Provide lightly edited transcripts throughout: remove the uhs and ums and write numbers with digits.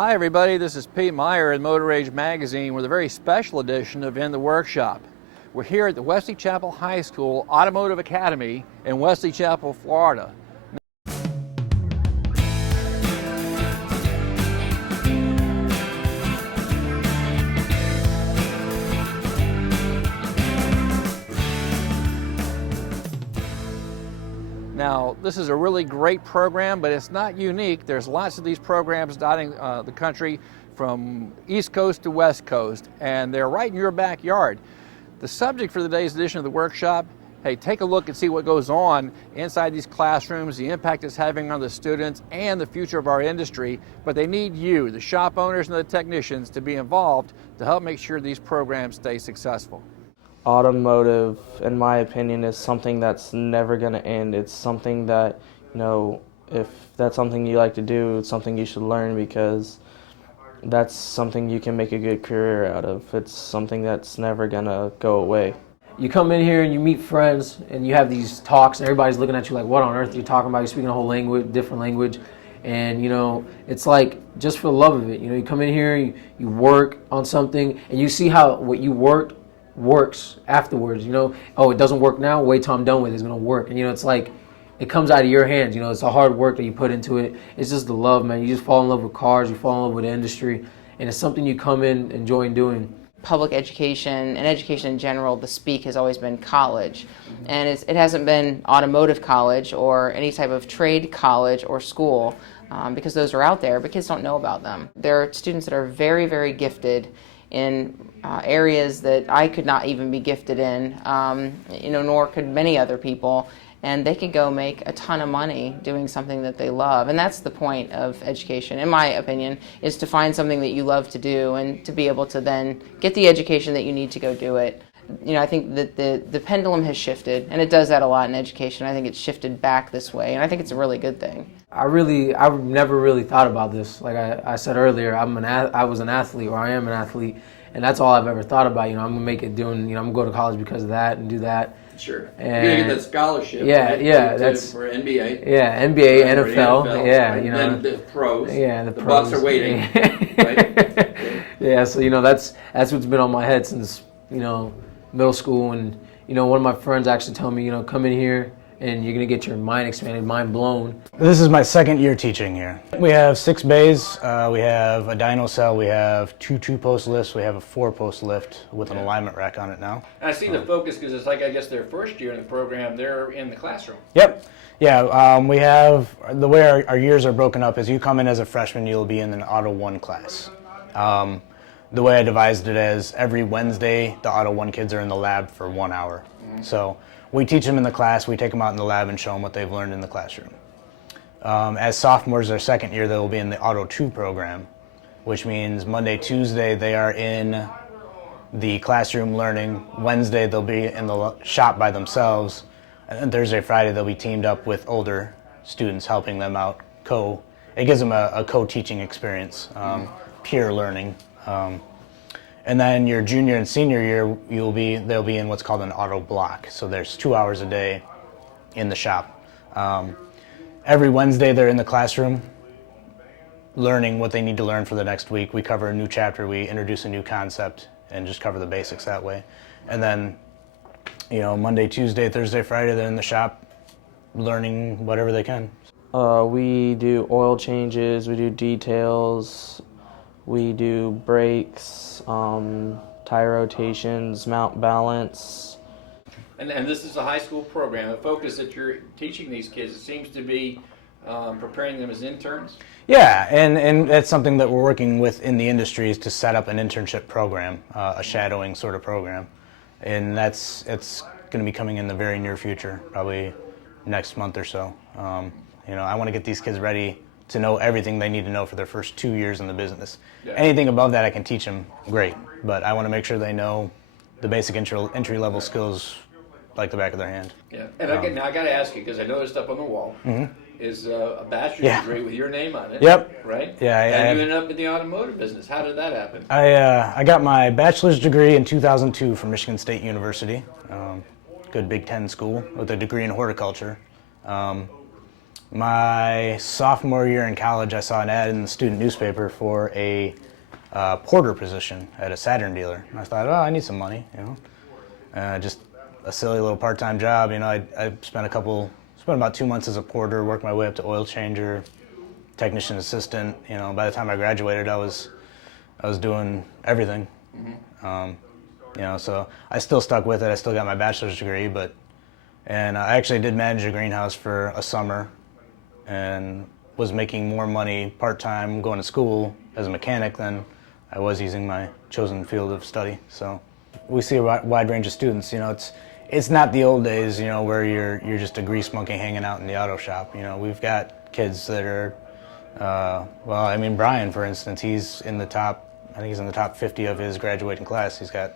Hi everybody, this is Pete Meyer in Motor Age Magazine with a very special edition of In the Workshop. We're here at the Wesley Chapel High School Automotive Academy in Wesley Chapel, Florida. Now, this is a really great program, but it's not unique. There's lots of these programs dotting the country from East Coast to West Coast, and they're right in your backyard. The subject for today's edition of the workshop, hey, take a look and see what goes on inside these classrooms, the impact it's having on the students and the future of our industry, but they need you, the shop owners and the technicians, to be involved to help make sure these programs stay successful. Automotive, in my opinion, is something that's never going to end. It's something that, if that's something you like to do, it's something you should learn because that's something you can make a good career out of. It's something that's never going to go away. You come in here and you meet friends and you have these talks and everybody's looking at you like, what on earth are you talking about? You're speaking a whole language, different language. And, it's like just for the love of it. You come in here, you work on something and you see how what you worked works afterwards. Oh, it doesn't work now, wait till I'm done with it, it's going to work. And it's like it comes out of your hands. It's the hard work that you put into it. It's just the love, man. You just fall in love with cars, you fall in love with the industry, and it's something you come in enjoying doing. Public education and education in general, the speak has always been college, and it hasn't been automotive college or any type of trade college or school, because those are out there but kids don't know about them. There are students that are very, very gifted in areas that I could not even be gifted in, nor could many other people, and they could go make a ton of money doing something that they love. And that's the point of education, in my opinion, is to find something that you love to do and to be able to then get the education that you need to go do it. I think that the pendulum has shifted, and it does that a lot in education. I think it's shifted back this way, and I think it's a really good thing. I've never really thought about this. Like I said earlier, I was an athlete, or I am an athlete, and that's all I've ever thought about. I'm gonna make it doing. I'm gonna go to college because of that and do that. Sure. And you're gonna get that scholarship. Yeah, right? yeah, that's for NBA. Yeah, NBA, right, NFL. NFL, yeah, right? Then the pros. Yeah, the pros. Bucks are waiting. Right? Yeah, so that's what's been on my head since middle school, and one of my friends actually told me come in here and you're gonna get your mind expanded, mind blown. This is my second year teaching here. We have 6 bays, we have a dyno cell, we have 2 2-post lifts, we have a 4-post lift with an alignment rack on it now. I see the focus because it's like, I guess, their first year in the program, they're in the classroom. Yep. Yeah, we have, the way our years are broken up is you come in as a freshman, you'll be in an Auto 1 class. The way I devised it is every Wednesday, the Auto 1 kids are in the lab for 1 hour. So we teach them in the class, we take them out in the lab and show them what they've learned in the classroom. As sophomores, their second year, they will be in the Auto 2 program, which means Monday, Tuesday, they are in the classroom learning. Wednesday, they'll be in the shop by themselves. And then Thursday, Friday, they'll be teamed up with older students, helping them out. It gives them a co-teaching experience, peer learning. And then your junior and senior year, they'll be in what's called an auto block. So there's 2 hours a day in the shop. Every Wednesday they're in the classroom learning what they need to learn for the next week. We cover a new chapter, we introduce a new concept, and just cover the basics that way. And then, Monday, Tuesday, Thursday, Friday, they're in the shop learning whatever they can. We do oil changes, we do details, we do brakes, tire rotations, mount balance. And this is a high school program. The focus that you're teaching these kids, it seems to be preparing them as interns? Yeah, and that's something that we're working with in the industry is to set up an internship program, a shadowing sort of program. And it's going to be coming in the very near future, probably next month or so. I want to get these kids ready to know everything they need to know for their first 2 years in the business. Yeah. Anything above that I can teach them, great, but I want to make sure they know the basic entry-level skills like the back of their hand. Yeah, and I got to ask you, because I noticed up on the wall, is a bachelor's degree with your name on it. Yep. Right? Yeah. And you ended up in the automotive business. How did that happen? I got my bachelor's degree in 2002 from Michigan State University, good Big Ten school with a degree in horticulture. My sophomore year in college, I saw an ad in the student newspaper for a porter position at a Saturn dealer. And I thought, oh, I need some money, just a silly little part-time job. I spent about 2 months as a porter, worked my way up to oil changer, technician assistant. By the time I graduated, I was doing everything. So I still stuck with it. I still got my bachelor's degree, and I actually did manage a greenhouse for a summer, and was making more money part-time going to school as a mechanic than I was using my chosen field of study. So we see a wide range of students. It's not the old days, where you're just a grease monkey hanging out in the auto shop. We've got kids that are, Brian, for instance, he's in the top, I think he's in the top 50 of his graduating class. He's got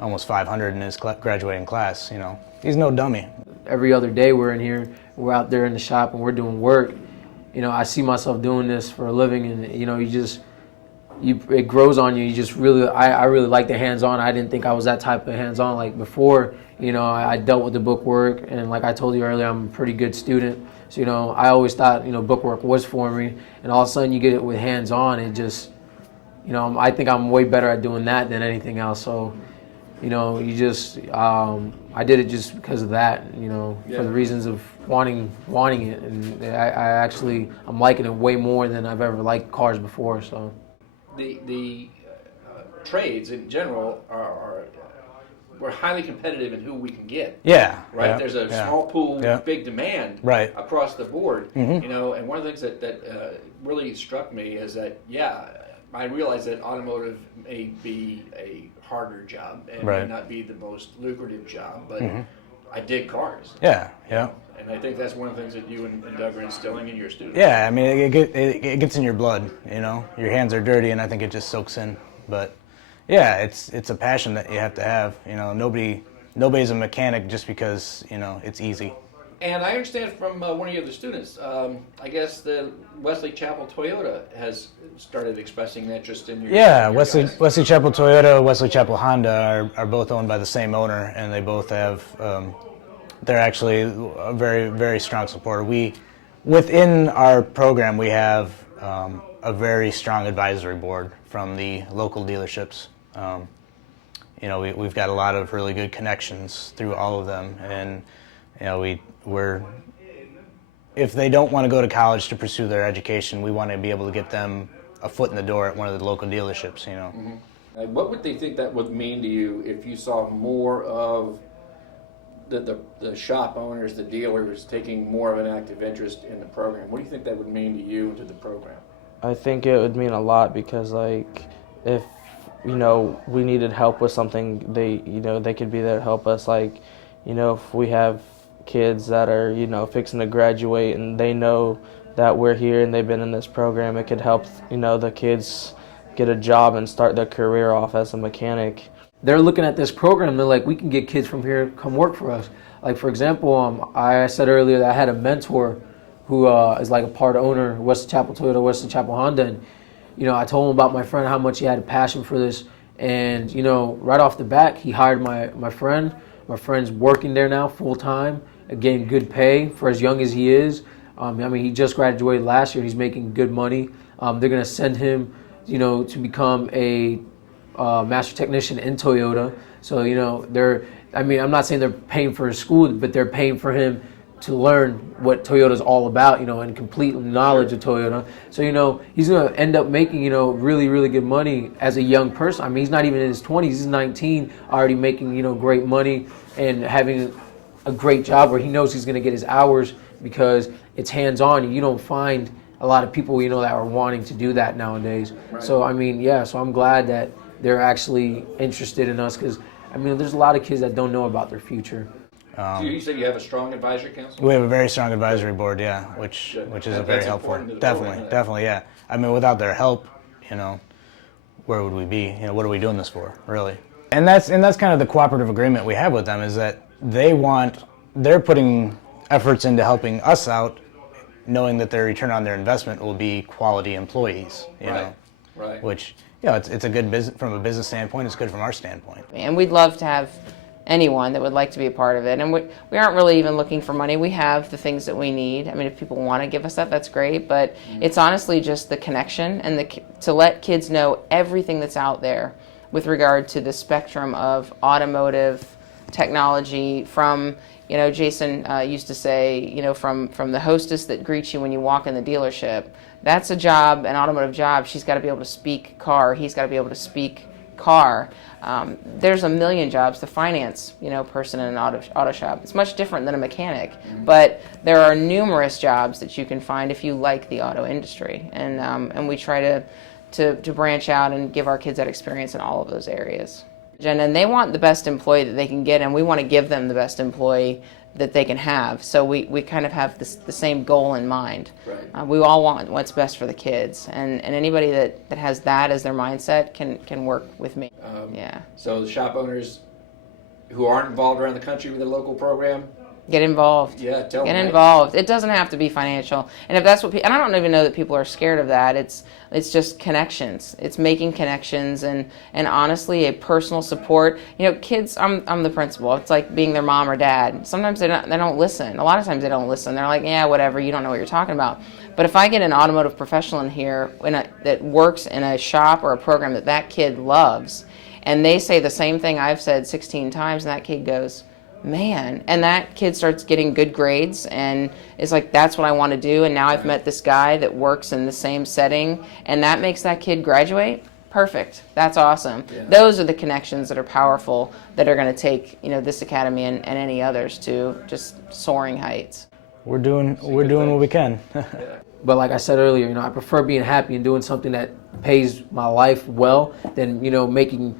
almost 500 in his graduating class. He's no dummy. Every other day we're in here, we're out there in the shop and we're doing work. I see myself doing this for a living, and it grows on you. You just really, I really like the hands-on. I didn't think I was that type of hands-on. Like before, I dealt with the book work, and like I told you earlier, I'm a pretty good student. So, I always thought, book work was for me, and all of a sudden you get it with hands-on, it just, I think I'm way better at doing that than anything else. So, I did it just because of that, for the reasons of wanting it, and I'm liking it way more than I've ever liked cars before. So the trades in general we're highly competitive in who we can get. Yeah. Right. Yeah, There's a small pool, big demand. Right. Across the board. And one of the things that really struck me is that I realize that automotive may be a harder job and may not be the most lucrative job, but I dig cars. Yeah. And I think that's one of the things that you and Doug are instilling in your students. Yeah, it gets in your blood, Your hands are dirty, and I think it just soaks in. But, yeah, it's a passion that you have to have. Nobody's a mechanic just because, it's easy. And I understand from one of your other students, I guess the Wesley Chapel Toyota has started expressing an interest in your. Yeah, Wesley Chapel Toyota, Wesley Chapel Honda are both owned by the same owner, and they both have. They're actually a very, very strong supporter. Within our program, we have a very strong advisory board from the local dealerships. We've got a lot of really good connections through all of them, and we're if they don't want to go to college to pursue their education, we want to be able to get them a foot in the door at one of the local dealerships. What would they think that would mean to you if you saw more of the shop owners, the dealers, taking more of an active interest in the program? What do you think that would mean to you and to the program? I think it would mean a lot because, if we needed help with something, they could be there to help us. If we have kids that are fixing to graduate and they know that we're here and they've been in this program, it could help the kids get a job and start their career off as a mechanic. They're looking at this program, they're like, we can get kids from here come work for us. Like, for example, I said earlier that I had a mentor who is like a part owner, Wesley Chapel Toyota, Wesley Chapel Honda, and I told him about my friend, how much he had a passion for this, and right off the bat, he hired my friend. My friend's working there now full time, getting good pay for as young as he is. He just graduated last year. He's making good money. They're gonna send him, to become a master technician in Toyota. So I'm not saying they're paying for his school, but they're paying for him to learn what Toyota's all about, and complete knowledge of Toyota. So he's gonna end up making really, really good money as a young person. He's not even in his 20s. He's 19, already making great money and having a great job where he knows he's gonna get his hours because it's hands-on. You don't find a lot of people that are wanting to do that nowadays. Right. So so I'm glad that they're actually interested in us because there's a lot of kids that don't know about their future. So you said you have a strong advisory council? We have a very strong advisory board, yeah, which is very helpful. Definitely, yeah. Without their help, where would we be? What are we doing this for, really? And that's kind of the cooperative agreement we have with them, is that they're putting efforts into helping us out, knowing that their return on their investment will be quality employees. Right. Which it's a good business from a business standpoint. It's good from our standpoint. And we'd love to have anyone that would like to be a part of it. And we aren't really even looking for money. We have the things that we need. I mean, if people want to give us that, that's great. But it's honestly just the connection and to let kids know everything that's out there with regard to the spectrum of automotive technology, from, Jason used to say, from the hostess that greets you when you walk in the dealership. That's a job, an automotive job. She's got to be able to speak car. He's got to be able to speak car. There's a million jobs. The finance, person in an auto shop. It's much different than a mechanic, but there are numerous jobs that you can find if you like the auto industry, and we try to branch out and give our kids that experience in all of those areas. And they want the best employee that they can get, and we want to give them the best employee that they can have. So we kind of have the same goal in mind. Right. We all want what's best for the kids, and anybody that has that as their mindset can work with me. Yeah. So the shop owners who aren't involved around the country with the local program, get involved. Yeah, tell Get them. involved. It doesn't have to be financial. And if that's what and I don't even know that people are scared of that. It's just connections. It's making connections and honestly a personal support. Kids, I'm the principal. It's like being their mom or dad. Sometimes they don't listen. A lot of times they don't listen. They're like, yeah, whatever, you don't know what you're talking about. But if I get an automotive professional in here that works in a shop or a program that kid loves, and they say the same thing I've said 16 times, and that kid goes, man, and that kid starts getting good grades and is like, that's what I want to do, and now I've met this guy that works in the same setting, and that makes that kid graduate. Perfect. That's awesome. Yeah. Those are the connections that are powerful, that are going to take this academy and any others to just soaring heights. We're doing what we can. But like I said earlier, I prefer being happy and doing something that pays my life well than making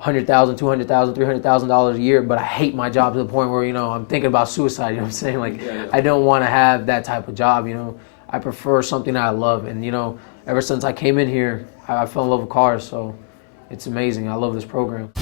$100,000, $200,000, $300,000 a year, but I hate my job to the point where, I'm thinking about suicide, you know what I'm saying? Like, yeah. I don't want to have that type of job, I prefer something that I love. And, ever since I came in here, I fell in love with cars, so it's amazing. I love this program.